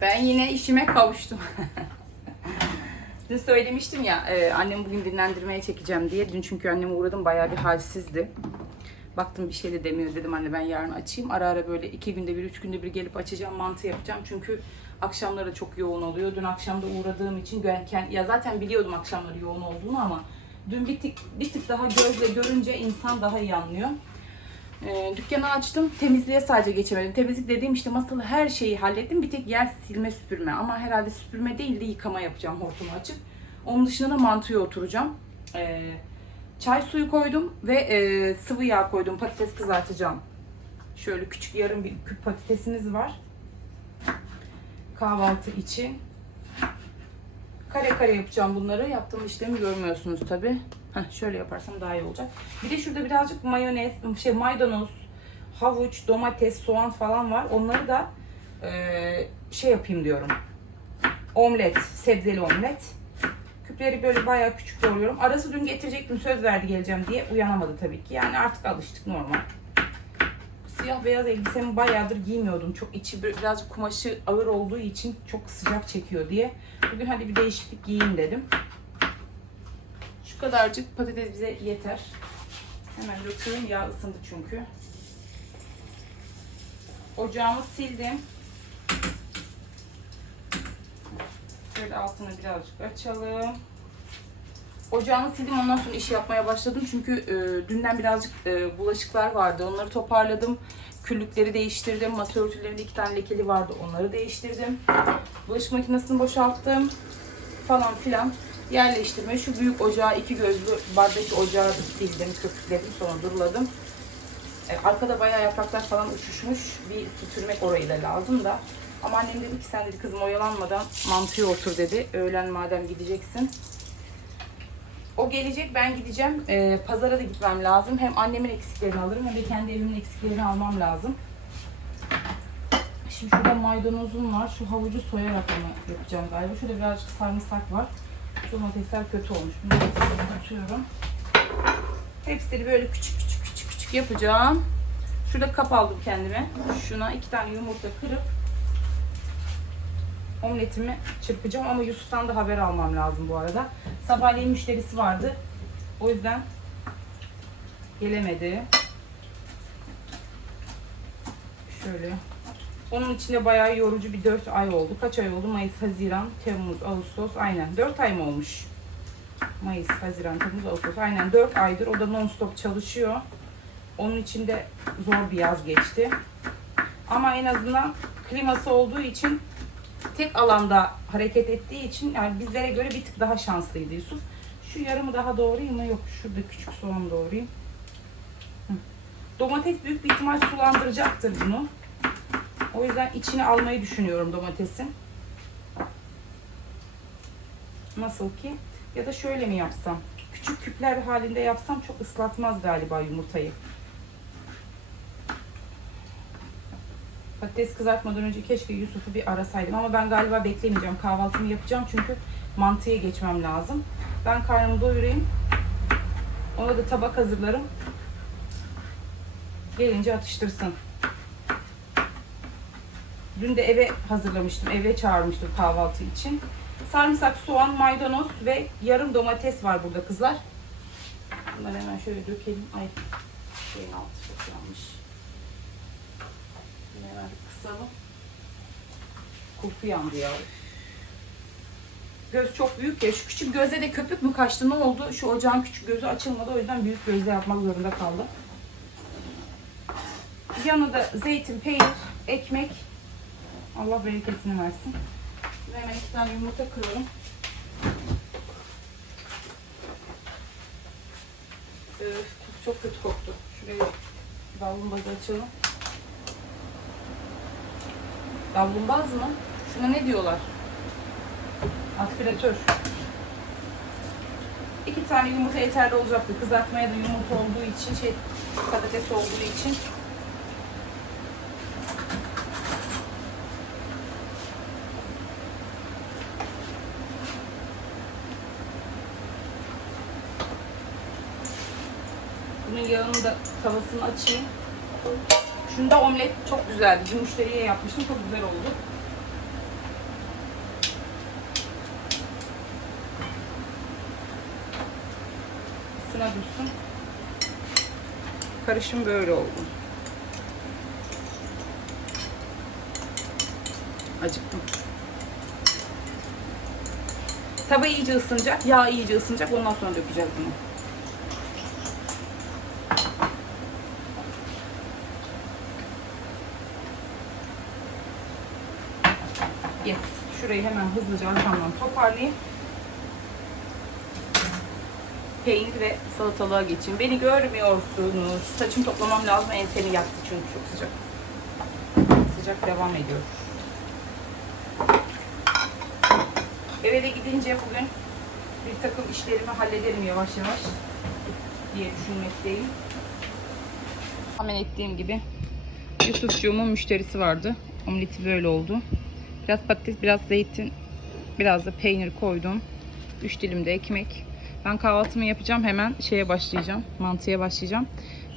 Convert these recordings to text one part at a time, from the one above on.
Ben yine işime kavuştum. Dün söylemiştim ya e, annemi bugün dinlendirmeye çekeceğim diye. Dün çünkü anneme uğradım bayağı bir halsizdi. Baktım bir şey de demiyor dedim anne ben yarın açayım. Ara ara böyle iki günde bir, üç günde bir gelip açacağım mantı yapacağım. Çünkü akşamları çok yoğun oluyor. Dün akşam da uğradığım için görken ya zaten biliyordum akşamları yoğun olduğunu ama dün bir tık, bir tık daha gözle görünce insan daha iyi anlıyor. Ee, dükkanı açtım. Temizliğe sadece geçemedim. Temizlik dediğim işte masalı her şeyi hallettim. Bir tek yer silme süpürme. Ama herhalde süpürme değil de yıkama yapacağım hortumu açıp. Onun dışında da mantıya oturacağım. Ee, çay suyu koydum ve e, sıvı yağ koydum. Patates kızartacağım. Şöyle küçük yarım bir küp patatesimiz var. Kahvaltı için. Kare kare yapacağım bunları. Yaptığım işlemi görmüyorsunuz tabi. Heh, şöyle yaparsam daha iyi olacak. Bir de şurada birazcık mayonez, şey maydanoz, havuç, domates, soğan falan var. Onları da e, şey yapayım diyorum. Omlet, sebzeli omlet. Küpleri böyle bayağı küçük doğruyorum. Arası dün getirecektim söz verdi geleceğim diye uyanamadı tabii ki. Yani artık alıştık normal. Siyah beyaz elbisemi bayağıdır giymiyordum. Çok içi bir- birazcık kumaşı ağır olduğu için çok sıcak çekiyor diye. Bugün hadi bir değişiklik giyeyim dedim. Şu kadarcık patates bize yeter. Hemen döküyorum. Yağ ısındı çünkü. Ocağımı sildim. Şöyle altını birazcık açalım. Ocağımı sildim ondan sonra iş yapmaya başladım. Çünkü e, dünden birazcık e, bulaşıklar vardı. Onları toparladım. Küllükleri değiştirdim. Masa örtülerinde iki tane lekeli vardı. Onları değiştirdim. Bulaşık makinesini boşalttım. Falan filan yerleştirme. Şu büyük ocağı iki gözlü bardaki ocağı sildim, köpükledim sonra duruladım. E, arkada bayağı yapraklar falan uçuşmuş. Bir süpürmek orayı da lazım da. Ama annem dedi ki sen dedi kızım oyalanmadan mantıya otur dedi. Öğlen madem gideceksin. O gelecek ben gideceğim. E, pazara da gitmem lazım. Hem annemin eksiklerini alırım hem de kendi evimin eksiklerini almam lazım. Şimdi şurada maydanozum var. Şu havucu soyarak onu yapacağım galiba. Şurada birazcık sarımsak var. Domatesler kötü olmuş. Bunları atıyorum. Hepsini böyle küçük küçük küçük küçük yapacağım. Şurada kap aldım kendime. Şuna iki tane yumurta kırıp omletimi çırpacağım ama Yusuf'tan da haber almam lazım bu arada. Sabahleyin müşterisi vardı. O yüzden gelemedi. Şöyle. Onun içinde bayağı yorucu bir 4 ay oldu. Kaç ay oldu? Mayıs, Haziran, Temmuz, Ağustos. Aynen 4 ay mı olmuş? Mayıs, Haziran, Temmuz, Ağustos. Aynen 4 aydır. O da non stop çalışıyor. Onun içinde zor bir yaz geçti. Ama en azından kliması olduğu için tek alanda hareket ettiği için yani bizlere göre bir tık daha şanslıydı Yusuf. Şu yarımı daha doğrayayım mı? Yok şurada küçük soğan doğrayayım. Domates büyük bir ihtimal sulandıracaktır bunu. O yüzden içine almayı düşünüyorum domatesin. Nasıl ki? Ya da şöyle mi yapsam? Küçük küpler halinde yapsam çok ıslatmaz galiba yumurtayı. Patates kızartmadan önce keşke Yusuf'u bir arasaydım ama ben galiba beklemeyeceğim. Kahvaltımı yapacağım çünkü mantıya geçmem lazım. Ben karnımı doyurayım. Ona da tabak hazırlarım. Gelince atıştırsın. Dün de eve hazırlamıştım. Eve çağırmıştım kahvaltı için. Sarımsak, soğan, maydanoz ve yarım domates var burada kızlar. Bunları hemen şöyle dökelim. Ay şeyin altı çok yanmış. Bunu hemen kısalım. Kurtu yandı ya. Göz çok büyük ya. Şu küçük göze de köpük mü kaçtı? Ne oldu? Şu ocağın küçük gözü açılmadı. O yüzden büyük gözle yapmak zorunda kaldım. Yanında zeytin, peynir, ekmek. Allah bereketini versin. Şimdi hemen iki tane yumurta kırıyorum. Öf, çok kötü koktu. Şurayı davlumbazı açalım. Davlumbaz mı? Şuna ne diyorlar? Aspiratör. İki tane yumurta yeterli olacaktı. Kızartmaya da yumurta olduğu için, şey patates olduğu için. Yağını da tavasını açayım. Şunda omlet çok güzeldi. Dün müşteriye yapmıştım. Çok güzel oldu. Isına dursun. Karışım böyle oldu. Acıktım. Tava iyice ısınacak, yağ iyice ısınacak. Ondan sonra dökeceğiz bunu. Şurayı hemen hızlıca arkamdan toparlayayım. Peynir ve salatalığa geçeyim. Beni görmüyorsunuz. Saçımı toplamam lazım. Enseni yaktı çünkü çok sıcak. Sıcak devam ediyor. Eve de gidince bugün bir takım işlerimi hallederim yavaş yavaş diye düşünmekteyim. Hemen ettiğim gibi Yusufcuğumun müşterisi vardı. Omleti böyle oldu. Biraz patates, biraz zeytin, biraz da peynir koydum. 3 dilim de ekmek. Ben kahvaltımı yapacağım. Hemen şeye başlayacağım. Mantıya başlayacağım.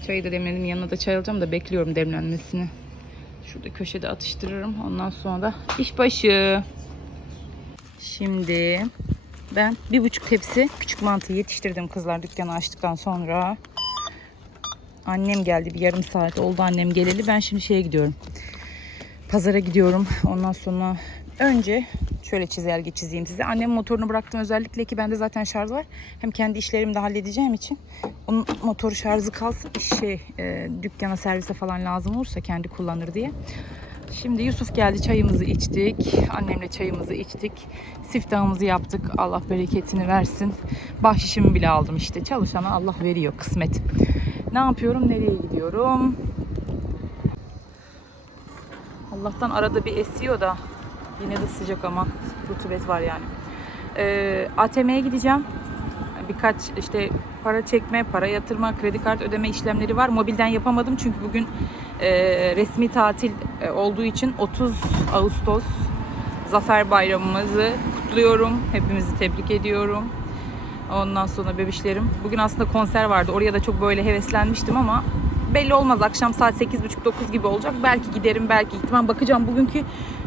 Çayı da demledim. Yanına da çay alacağım da bekliyorum demlenmesini. Şurada köşede atıştırırım. Ondan sonra da iş başı. Şimdi ben bir buçuk tepsi küçük mantı yetiştirdim kızlar dükkanı açtıktan sonra. Annem geldi bir yarım saat oldu annem geleli. Ben şimdi şeye gidiyorum. Pazara gidiyorum. Ondan sonra önce şöyle çizelge çizeyim size. Annemin motorunu bıraktım özellikle ki bende zaten şarj var. Hem kendi işlerimi de halledeceğim için onun motoru şarjı kalsın. Şey, e, dükkana servise falan lazım olursa kendi kullanır diye. Şimdi Yusuf geldi çayımızı içtik. Annemle çayımızı içtik. Siftahımızı yaptık. Allah bereketini versin. Bahşişimi bile aldım işte. Çalışana Allah veriyor kısmet. Ne yapıyorum? Nereye gidiyorum? Allah'tan arada bir esiyor da yine de sıcak ama rutubet var yani. Ee, ATM'ye gideceğim. Birkaç işte para çekme, para yatırma, kredi kart ödeme işlemleri var. Mobilden yapamadım çünkü bugün e, resmi tatil e, olduğu için 30 Ağustos Zafer Bayramımızı kutluyorum. Hepimizi tebrik ediyorum. Ondan sonra bebişlerim. Bugün aslında konser vardı. Oraya da çok böyle heveslenmiştim ama belli olmaz. Akşam saat 8.30-9 gibi olacak. Belki giderim, belki gitmem. Bakacağım bugünkü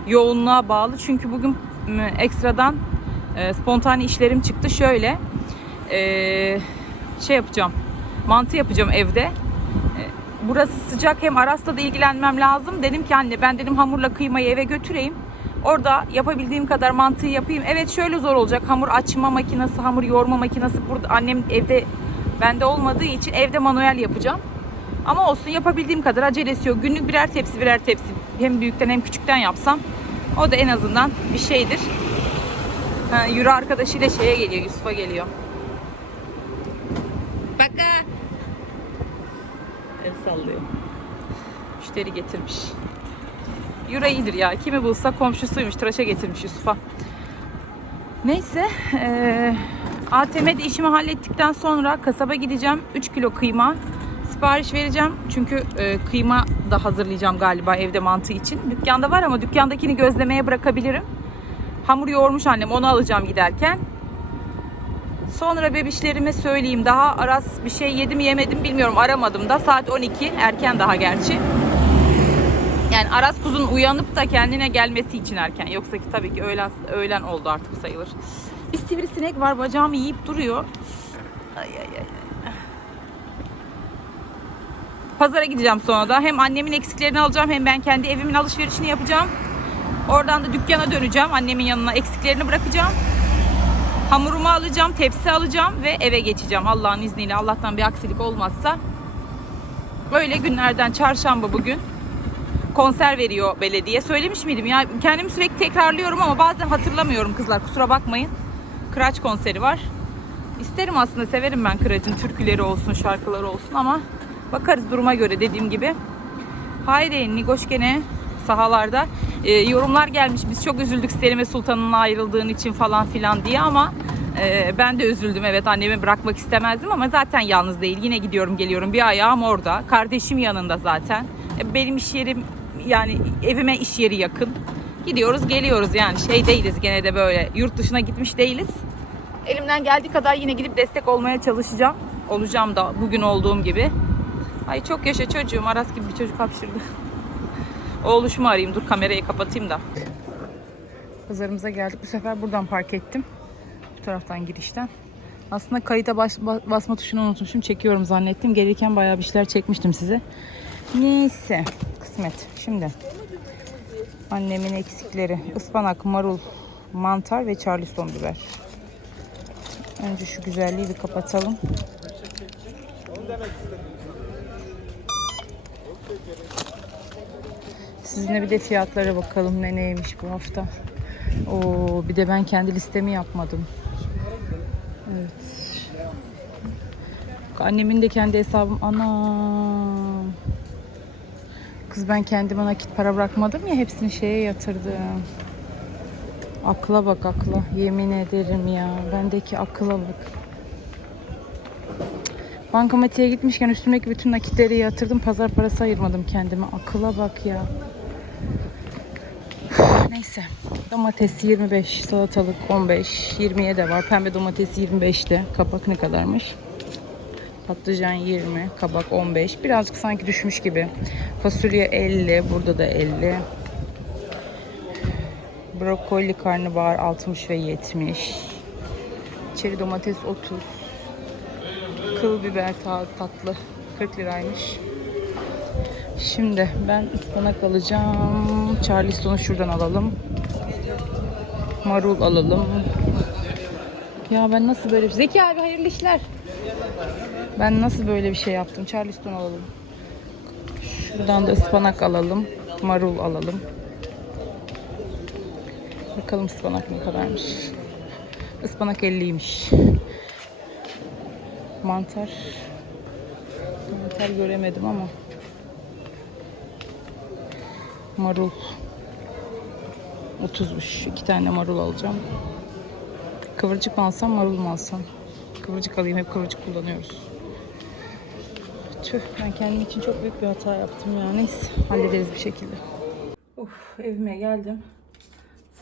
yoğunluğa bağlı. Çünkü bugün ekstradan e, spontane işlerim çıktı. Şöyle e, şey yapacağım. Mantı yapacağım evde. E, burası sıcak hem Aras'ta da ilgilenmem lazım. Dedim ki anne ben dedim hamurla kıymayı eve götüreyim. Orada yapabildiğim kadar mantığı yapayım. Evet şöyle zor olacak. Hamur açma makinesi, hamur yoğurma makinesi burada annem evde bende olmadığı için evde manuel yapacağım. Ama olsun yapabildiğim kadar acelesi yok. Günlük birer tepsi birer tepsi hem büyükten hem küçükten yapsam o da en azından bir şeydir. Ha, yürü arkadaşıyla şeye geliyor, Yusuf'a geliyor. Baka. El sallıyor. Müşteri getirmiş. Yura iyidir ya. Kimi bulsa komşusuymuş. Tıraşa getirmiş Yusuf'a. Neyse. eee ATM'de işimi hallettikten sonra kasaba gideceğim. 3 kilo kıyma sipariş vereceğim. Çünkü e, kıyma da hazırlayacağım galiba evde mantı için. Dükkanda var ama dükkandakini gözlemeye bırakabilirim. Hamur yoğurmuş annem onu alacağım giderken. Sonra bebişlerime söyleyeyim daha Aras bir şey yedim yemedim bilmiyorum aramadım da saat 12 erken daha gerçi. Yani Aras kuzun uyanıp da kendine gelmesi için erken. Yoksa ki tabii ki öğlen, öğlen oldu artık sayılır. Bir sivrisinek var bacağımı yiyip duruyor. Ay ay ay. Pazara gideceğim sonra da. Hem annemin eksiklerini alacağım hem ben kendi evimin alışverişini yapacağım. Oradan da dükkana döneceğim. Annemin yanına eksiklerini bırakacağım. Hamurumu alacağım, tepsi alacağım ve eve geçeceğim. Allah'ın izniyle Allah'tan bir aksilik olmazsa. Böyle günlerden çarşamba bugün konser veriyor belediye. Söylemiş miydim ya? Kendimi sürekli tekrarlıyorum ama bazen hatırlamıyorum kızlar. Kusura bakmayın. Kıraç konseri var. İsterim aslında severim ben Kıraç'ın türküleri olsun, şarkıları olsun ama bakarız duruma göre dediğim gibi. Haydi Nigoş gene sahalarda e, yorumlar gelmiş. Biz çok üzüldük Selime Sultan'ın ayrıldığın için falan filan diye ama e, ben de üzüldüm. Evet annemi bırakmak istemezdim ama zaten yalnız değil. Yine gidiyorum geliyorum. Bir ayağım orada. Kardeşim yanında zaten. E, benim iş yerim yani evime iş yeri yakın. Gidiyoruz geliyoruz yani şey değiliz gene de böyle yurt dışına gitmiş değiliz. Elimden geldiği kadar yine gidip destek olmaya çalışacağım. Olacağım da bugün olduğum gibi. Ay çok yaşa çocuğum. Aras gibi bir çocuk hapşırdı. Oğluşumu arayayım. Dur kamerayı kapatayım da. Pazarımıza geldik. Bu sefer buradan park ettim. Bu taraftan girişten. Aslında kayıta bas, bas- basma tuşunu unutmuşum. Çekiyorum zannettim. Gelirken bayağı bir şeyler çekmiştim size. Neyse. Kısmet. Şimdi. Annemin eksikleri. Ispanak, marul, mantar ve charleston biber. Önce şu güzelliği bir kapatalım. Sizinle bir de fiyatlara bakalım ne neymiş bu hafta. Oo, bir de ben kendi listemi yapmadım. Evet. Annemin de kendi hesabım. Anam. Kız ben kendime nakit para bırakmadım ya hepsini şeye yatırdım. Akla bak akla. Yemin ederim ya. Bendeki akıla bak. Bankamatiğe gitmişken üstümdeki bütün nakitleri yatırdım. Pazar parası ayırmadım kendime. Akıla bak ya. Neyse. Domates 25, salatalık 15, 20'ye de var. Pembe domates 25'te. Kapak ne kadarmış? Patlıcan 20, kabak 15. Birazcık sanki düşmüş gibi. Fasulye 50, burada da 50. Brokoli karnabahar 60 ve 70. Çeri domates 30. Kıl biber ta- tatlı 40 liraymış. Şimdi ben ıspanak alacağım. Charleston'u şuradan alalım. Marul alalım. Ya ben nasıl böyle. Zeki abi hayırlı işler. Ben nasıl böyle bir şey yaptım? Charleston alalım. Şuradan da ıspanak alalım. Marul alalım. Bakalım ıspanak ne kadarmış. Ispanak 50'ymiş. Mantar. Mantar göremedim ama. Marul. 30'muş. İki tane marul alacağım. Kıvırcık mı alsam, marul mu alsam? Kıvırcık alayım. Hep kıvırcık kullanıyoruz. Tüh, ben kendim için çok büyük bir hata yaptım ya. Neyse, hallederiz bir şekilde. Of, evime geldim.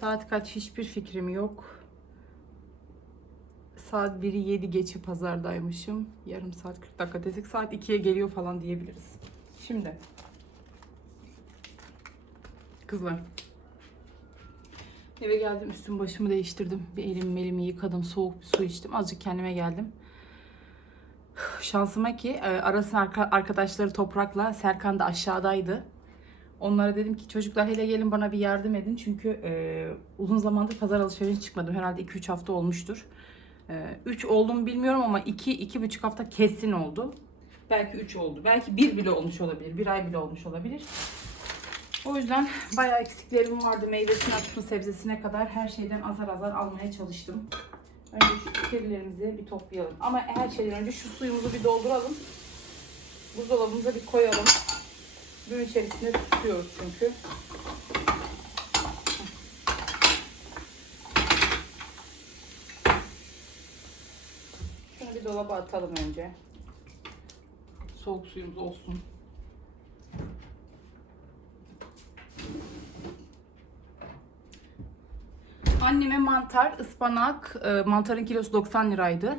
Saat kaç hiçbir fikrim yok. Saat 1'i 7 geçe pazardaymışım. Yarım saat 40 dakika desek saat 2'ye geliyor falan diyebiliriz. Şimdi. Kızlar. Eve geldim üstüm başımı değiştirdim. Bir elimi elimi yıkadım. Soğuk bir su içtim. Azıcık kendime geldim. Şansıma ki e, Aras'ın arka- arkadaşları Toprak'la Serkan da aşağıdaydı. Onlara dedim ki çocuklar hele gelin bana bir yardım edin. Çünkü e, uzun zamandır pazar alışverişine çıkmadım. Herhalde 2-3 hafta olmuştur. 3 oldu mu bilmiyorum ama 2-2,5 hafta kesin oldu. Belki 3 oldu. Belki 1 bile olmuş olabilir. 1 ay bile olmuş olabilir. O yüzden bayağı eksiklerim vardı. Meyvesine, tutun sebzesine kadar her şeyden azar azar almaya çalıştım. Önce şu kirlerimizi bir toplayalım. Ama her şeyden önce şu suyumuzu bir dolduralım. Buzdolabımıza bir koyalım. Gün içerisinde tutuyoruz çünkü. Şunu bir dolaba atalım önce. Soğuk suyumuz olsun. Anneme mantar, ıspanak, e, mantarın kilosu 90 liraydı.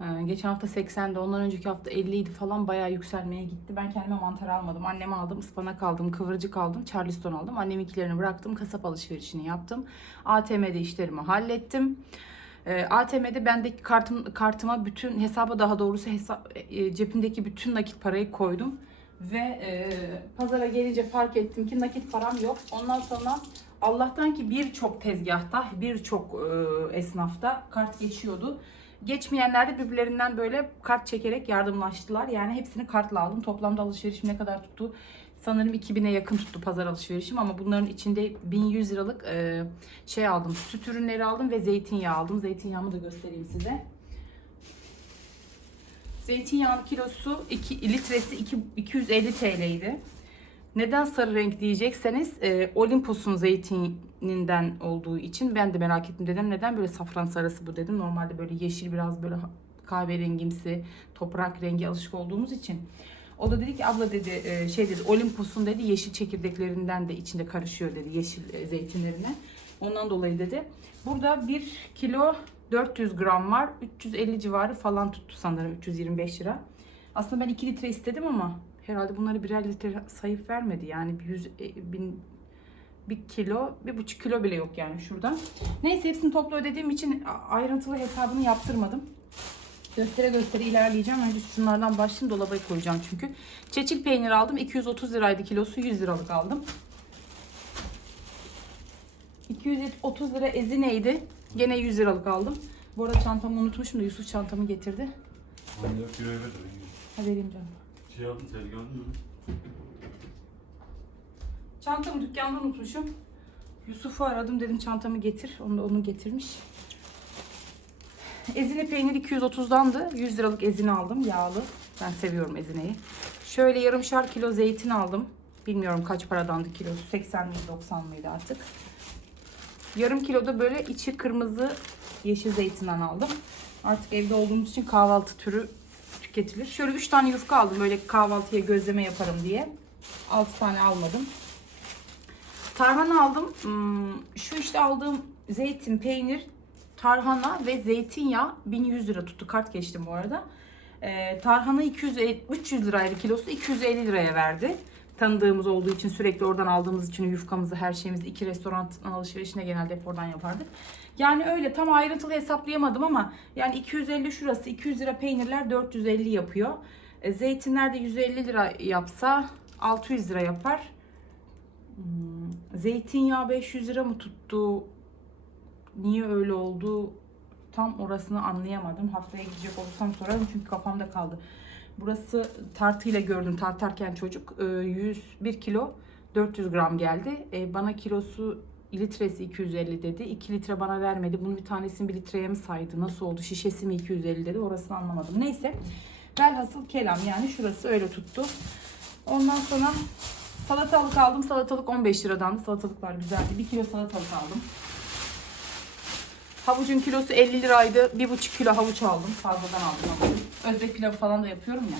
E, Geçen hafta 80'de, ondan önceki hafta 50 idi falan bayağı yükselmeye gitti. Ben kendime mantar almadım. Anneme aldım, ıspanak aldım, kıvırcık aldım, charleston aldım. Anneminkilerini bıraktım, kasap alışverişini yaptım. ATM'de işlerimi hallettim. E, ATM'de bendeki kartım, kartıma bütün hesaba daha doğrusu hesap, e, cebimdeki bütün nakit parayı koydum. Ve e, pazara gelince fark ettim ki nakit param yok. Ondan sonra Allah'tan ki birçok tezgahta, birçok e, esnafta kart geçiyordu. Geçmeyenler de birbirlerinden böyle kart çekerek yardımlaştılar. Yani hepsini kartla aldım. Toplamda alışverişim ne kadar tuttu? Sanırım 2000'e yakın tuttu pazar alışverişim ama bunların içinde 1100 liralık e, şey aldım. Süt ürünleri aldım ve zeytinyağı aldım. Zeytinyağımı da göstereyim size. Zeytinyağının kilosu 2 litresi 2, 250 TL'ydi. Neden sarı renk diyecekseniz e, Olympus'un zeytininden olduğu için ben de merak ettim dedim. Neden böyle safran sarısı bu dedim. Normalde böyle yeşil biraz böyle kahverengimsi toprak rengi alışık olduğumuz için. O da dedi ki abla dedi e, şey dedi Olympus'un dedi yeşil çekirdeklerinden de içinde karışıyor dedi yeşil e, zeytinlerine. Ondan dolayı dedi. Burada 1 kilo 400 gram var. 350 civarı falan tuttu sanırım 325 lira. Aslında ben 2 litre istedim ama herhalde bunları birer litre sayıp vermedi. Yani bir 100 e, bin bir kilo, bir buçuk kilo bile yok yani şurada. Neyse hepsini toplu ödediğim için ayrıntılı hesabını yaptırmadım. Göstere göstere ilerleyeceğim. Önce şunlardan başlayayım dolaba koyacağım çünkü. Çeçil peynir aldım. 230 liraydı kilosu. 100 liralık aldım. 230 lira ezineydi. Gene 100 liralık aldım. Bu arada çantamı unutmuşum da Yusuf çantamı getirdi. Anne yok kiloya ver. Ha vereyim canım. Şey tel gördün mü? Çantamı dükkanda unutmuşum. Yusuf'u aradım dedim çantamı getir. Onu da onu getirmiş. Ezine peynir 230'dandı. 100 liralık ezine aldım. Yağlı. Ben seviyorum ezineyi. Şöyle yarımşar kilo zeytin aldım. Bilmiyorum kaç paradandı kilosu. 80 miydi 90 mıydı artık. Yarım kilo da böyle içi kırmızı yeşil zeytinden aldım. Artık evde olduğumuz için kahvaltı türü tüketilir. Şöyle 3 tane yufka aldım böyle kahvaltıya gözleme yaparım diye. 6 tane almadım. Tarhana aldım. Hmm, Şu işte aldığım zeytin, peynir, tarhana ve zeytinyağı 1100 lira tuttu. Kart geçtim bu arada. Ee, tarhana 200, 300 liraydı kilosu. 250 liraya verdi. Tanıdığımız olduğu için sürekli oradan aldığımız için yufkamızı, her şeyimizi iki restoran alışverişine genelde hep oradan yapardık. Yani öyle tam ayrıntılı hesaplayamadım ama yani 250 şurası, 200 lira peynirler 450 yapıyor. E, zeytinler de 150 lira yapsa 600 lira yapar. Hmm, Zeytinyağı 500 lira mı tuttu? Niye öyle oldu? Tam orasını anlayamadım. Haftaya gidecek olursam sorarım çünkü kafamda kaldı. Burası tartıyla gördüm tartarken çocuk. e, 101 kilo 400 gram geldi. E, Bana kilosu litresi 250 dedi. 2 litre bana vermedi. Bunun bir tanesini 1 litreye mi saydı? Nasıl oldu? Şişesi mi 250 dedi? Orasını anlamadım. Neyse. Velhasıl kelam yani şurası öyle tuttu. Ondan sonra Salatalık aldım. Salatalık 15 liradandı. Salatalıklar güzeldi. 1 kilo salatalık aldım. Havucun kilosu 50 liraydı. 1,5 kilo havuç aldım. Fazladan aldım havucu. Özbek pilavı falan da yapıyorum ya.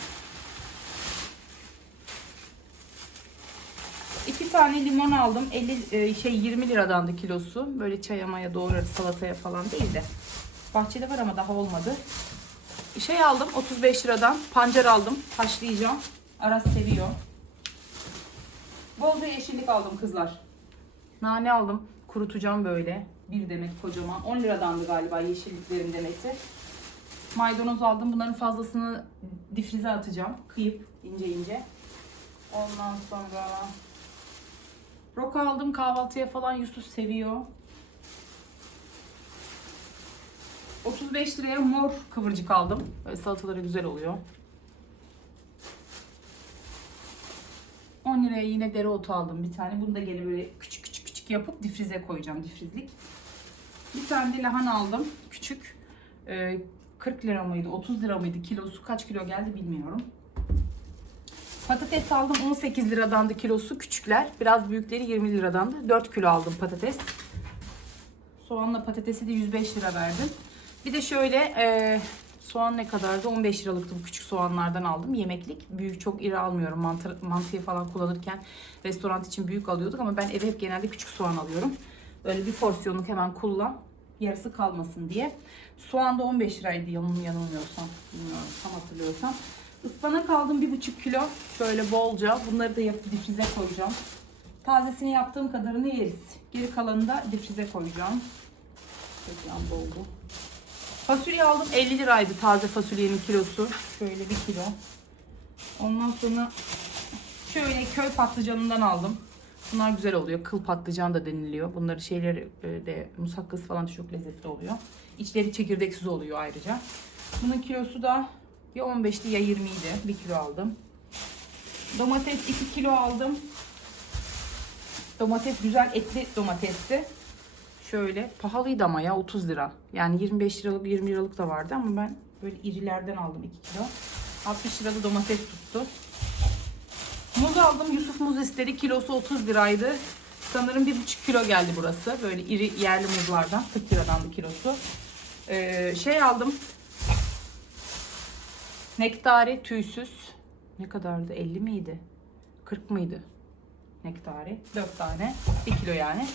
İki tane limon aldım. 50 e, şey 20 liradandı kilosu. Böyle çaya maya doğrarız salataya falan değil de. Bahçede var ama daha olmadı. Şey aldım 35 liradan. Pancar aldım. Haşlayacağım. Aras seviyor. Bolca yeşillik aldım kızlar. Nane aldım. Kurutacağım böyle. Bir demet kocaman. 10 liradandı galiba yeşilliklerin demeti. Maydanoz aldım. Bunların fazlasını difrize atacağım. Kıyıp ince ince. Ondan sonra roka aldım kahvaltıya falan Yusuf seviyor. 35 liraya mor kıvırcık aldım. Böyle salataları güzel oluyor. 10 liraya yine dereotu aldım bir tane. Bunu da gene böyle küçük küçük küçük yapıp difrize koyacağım difrizlik. Bir tane de lahana aldım. Küçük. Ee, 40 lira mıydı 30 lira mıydı kilosu kaç kilo geldi bilmiyorum. Patates aldım 18 liradandı kilosu küçükler. Biraz büyükleri 20 liradandı. 4 kilo aldım patates. Soğanla patatesi de 105 lira verdim. Bir de şöyle e, soğan ne kadardı? 15 liralıktı bu küçük soğanlardan aldım. Yemeklik. Büyük çok iri almıyorum. Mantı, mantıyı falan kullanırken restoran için büyük alıyorduk ama ben eve hep genelde küçük soğan alıyorum. Böyle bir porsiyonluk hemen kullan. Yarısı kalmasın diye. Soğan da 15 liraydı yanım yanılmıyorsam. Bilmiyorum tam hatırlıyorsam. Ispanak aldım 1,5 kilo. Şöyle bolca. Bunları da yapıp difrize koyacağım. Tazesini yaptığım kadarını yeriz. Geri kalanını da difrize koyacağım. Peki oldu. Fasulye aldım 50 liraydı taze fasulyenin kilosu. Şöyle bir kilo. Ondan sonra şöyle köy patlıcanından aldım. Bunlar güzel oluyor. Kıl patlıcan da deniliyor. Bunları şeyleri e, de musakkası falan çok lezzetli oluyor. İçleri çekirdeksiz oluyor ayrıca. Bunun kilosu da ya 15'ti ya 20'ydi. 1 kilo aldım. Domates 2 kilo aldım. Domates güzel etli domatesti. Şöyle pahalıydı ama ya 30 lira. Yani 25 liralık 20 liralık da vardı ama ben böyle irilerden aldım 2 kilo. 60 lirada domates tuttu. Muz aldım. Yusuf muz istedi. Kilosu 30 liraydı. Sanırım 1,5 kilo geldi burası. Böyle iri yerli muzlardan. 40 liradan bir kilosu. Ee, şey aldım. Nektari tüysüz. Ne kadardı? 50 miydi? 40 mıydı? Nektari. 4 tane. 1 kilo yani.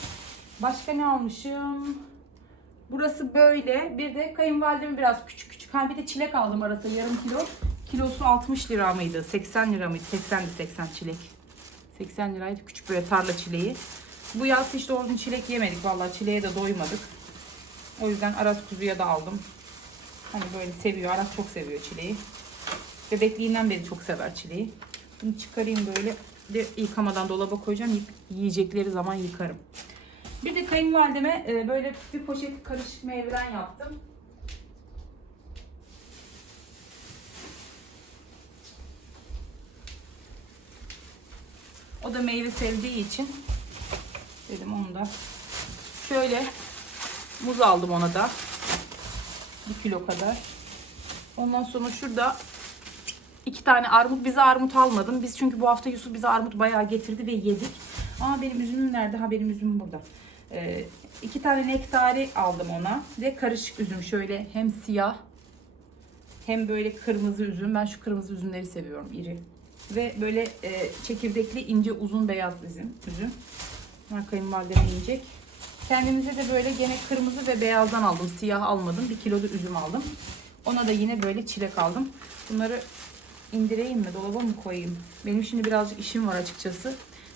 Başka ne almışım? Burası böyle. Bir de kayınvalidemin biraz küçük küçük. Ha bir de çilek aldım arası yarım kilo. Kilosu 60 lira mıydı? 80 lira mıydı? 80'di 80 çilek. 80 liraydı küçük böyle tarla çileği. Bu yaz hiç doğru çilek yemedik. Vallahi çileğe de doymadık. O yüzden Aras kuzuya da aldım. Hani böyle seviyor. Aras çok seviyor çileği. Bebekliğinden beri çok sever çileği. Bunu çıkarayım böyle. De yıkamadan dolaba koyacağım. Yiyecekleri zaman yıkarım. Bir de kayınvalideme e, böyle bir poşet karışık meyveden yaptım. O da meyve sevdiği için dedim onu da. Şöyle muz aldım ona da. Bir kilo kadar. Ondan sonra şurada iki tane armut. Bize armut almadım. Biz çünkü bu hafta Yusuf bize armut bayağı getirdi ve yedik. Aa benim üzümüm nerede? Ha benim üzümüm burada. Ee, iki tane nektari aldım ona. Ve karışık üzüm. Şöyle hem siyah hem böyle kırmızı üzüm. Ben şu kırmızı üzümleri seviyorum iri. Ve böyle e, çekirdekli ince uzun beyaz üzüm. üzüm. Bunlar kayınvalideme yiyecek. Kendimize de böyle gene kırmızı ve beyazdan aldım. Siyah almadım. Bir kilo da üzüm aldım. Ona da yine böyle çilek aldım. Bunları indireyim mi? Dolaba mı koyayım? Benim şimdi birazcık işim var açıkçası.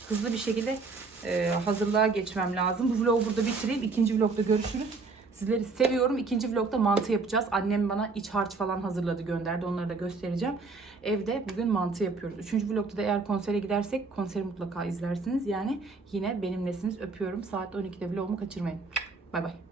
Hızlı bir şekilde e, hazırlığa geçmem lazım. Bu vlogu burada bitireyim. İkinci vlogda görüşürüz. Sizleri seviyorum. İkinci vlogda mantı yapacağız. Annem bana iç harç falan hazırladı gönderdi. Onları da göstereceğim. Evde bugün mantı yapıyoruz. Üçüncü vlogda da eğer konsere gidersek konseri mutlaka izlersiniz. Yani yine benimlesiniz. Öpüyorum. Saat 12'de vlogumu kaçırmayın. Bay bay.